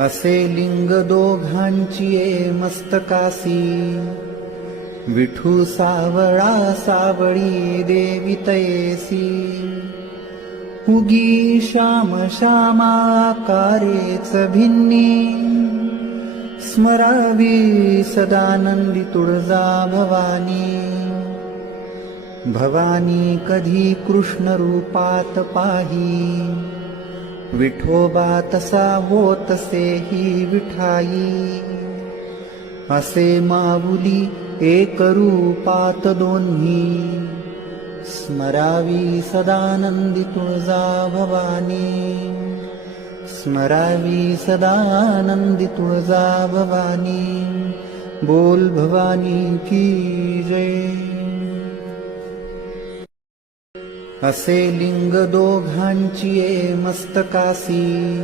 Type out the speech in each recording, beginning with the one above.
असे लिंग दोघांचिये मस्तकासी, विठू सावळा सावळी देवी तयेसी. उगी श्याम श्यामाकारेच भिन्नी, स्मरावी सदानंदी तुळजा भवानी. भवानी कधी कृष्ण रूपात पाही, विठोबा तसा होतसे ही विठाई. असे माऊली एक रूपात दोन्ही, स्मरावी सदानंदी तुळजा भवानी. स्मरावी सदानंदी तुळजा भवानी. बोल भवानी की जय. असे लिंग दोघांचिये मस्तकासी,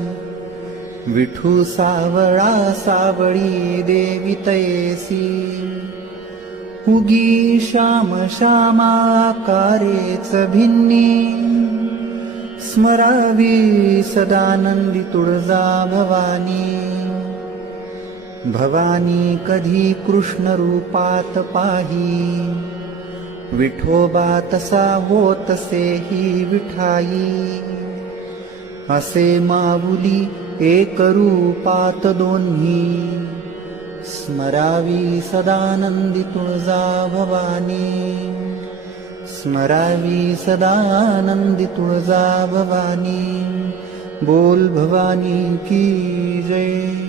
विठू सावळा सावळी देवी तयेसी. उगी श्याम श्यामाकारेच भिन्नी, स्मरावी सदानंदी तुळजा भवानी. भवानी कधी कृष्ण रूपात पाही, विठोबा तसा होतसे ही विठाई. असे माऊली एक रूपात दोन्ही, स्मरावी सदानंदी तुळजा भवानी. स्मरावी सदानंदी तुळजा भवानी. बोल भवानी की जय.